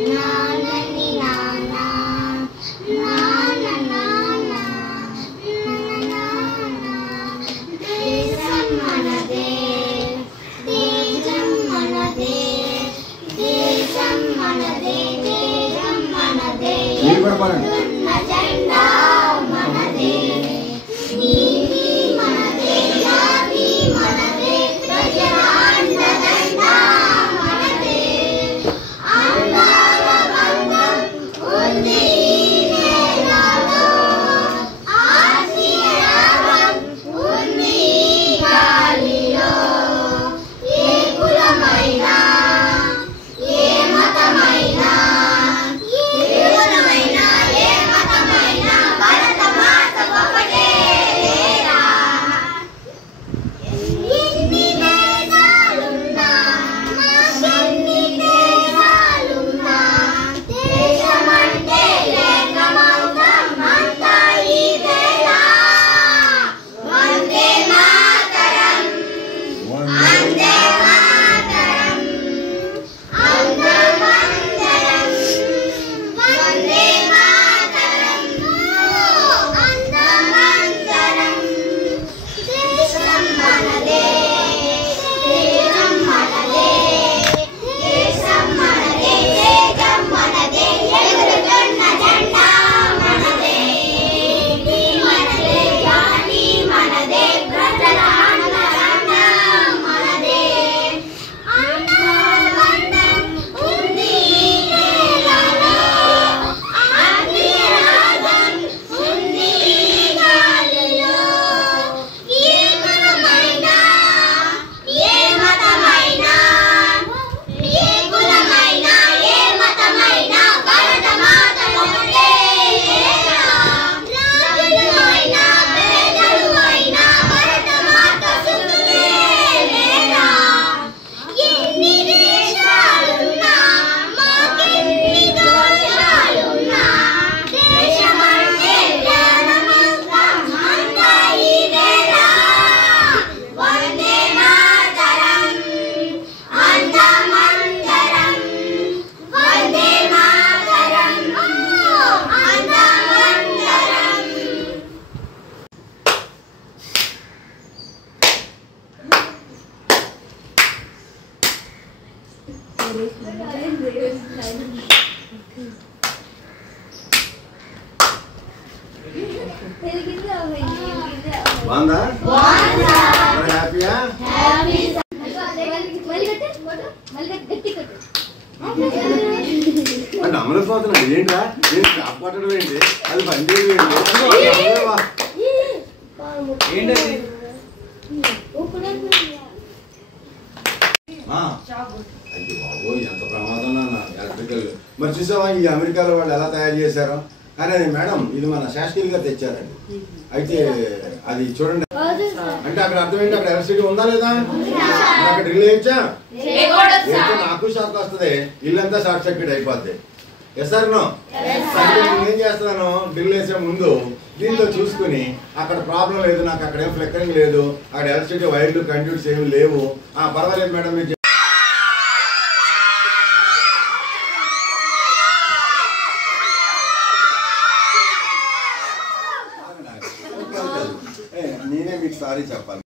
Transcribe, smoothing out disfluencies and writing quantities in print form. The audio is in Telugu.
నానని నానా నానా నానా నానా దేశం మనదే తేజం మనదే దేశం మనదే తేజం మనదే ఎగురుతున్న జెండా మనదే నీతి మనదే జాతి మనదే ప్రజల అండదండ మనదే అందాల బంధం ఉంది ఈ నేలలో ఆశయ రాగం ఉంది ఈ గాలిలో ఏ కులమైనా ఏ మతమైనా ఏ కులమైనా ఏ మతమైనా భారత మాత ఒకటే లేరా ఎన్ని దేశాలున్నా మాకెన్ని దేశాలున్నా దేశమంటే ఏకమౌతం అంతా ఇదేలా వందే మాతరం వందే మాతరం అందమందరం వందే మాతరం అందమందరం దేశం మనదే తేజం మనదే దేశం మనదే తేజం మనదే ఎగురుతున్న జెండా మనదే నీతి మనదే జాతి మనదే ప్రజల అండదండ మనదే అందాల బంధం ఉంది ఈ నేలలో ఆత్మీయ రాగం ఉంది ఈ గాలిలో ఏ కులమైనా ఏ మతమైనా ఏ కులమైనా ఏ మతమైనా భారత మాత ఒకటే లేరా రాజులు అయినా పేదలు అయినా భారత మాత సుఖమే లేరా ఎన్ని దేశాలున్నా మాకెన్ని దోషాలున్నా దేశమంటే జ్ఞానమంతం అంతా ఇదేలా వందే మాతరం అందమందరం వందే మాతరం అందమందరం బాగుందా హ్యాపీయా అంటే అమలపోతున్నాడు ఏంట్రా నేను షాప్ కొట్టడం ఏంటి అది బండి ఏంటి అయ్యో బాబు ఎంత ప్రమాదం నాన్న ఎలక్ట్రికల్ మరి చూసావా ఈ అమెరికాలో వాళ్ళు ఎలా తయారు చేశారో కానీ అది మేడం ఇది మన శాస్త్రీల్ గా తెచ్చారండి అయితే అది చూడండి అంటే అక్కడ అర్థం ఏంటి అక్కడ ఎలక్ట్రిసిటీ ఉందా లేదా అక్కడ డ్రిల్ వేయచ్చా నాకు షాక్ వస్తుంది ఇల్లంతా షార్ట్ సర్క్యూట్ అయిపోద్ది ఎస్ సార్ నో అంటే నేను ఏం చేస్తున్నాను డ్రిల్ వేసే ముందు దీంతో చూసుకుని అక్కడ ప్రాబ్లం లేదు నాకు అక్కడ ఏం ఫ్లిక్కరింగ్ లేదు అక్కడ ఎలక్ట్రిసిటీ వైర్లు కండ్యూట్స్ ఏమి లేవు పర్వాలేదు మేడం మీరు నేనే మీకు సారీ చెప్పాలి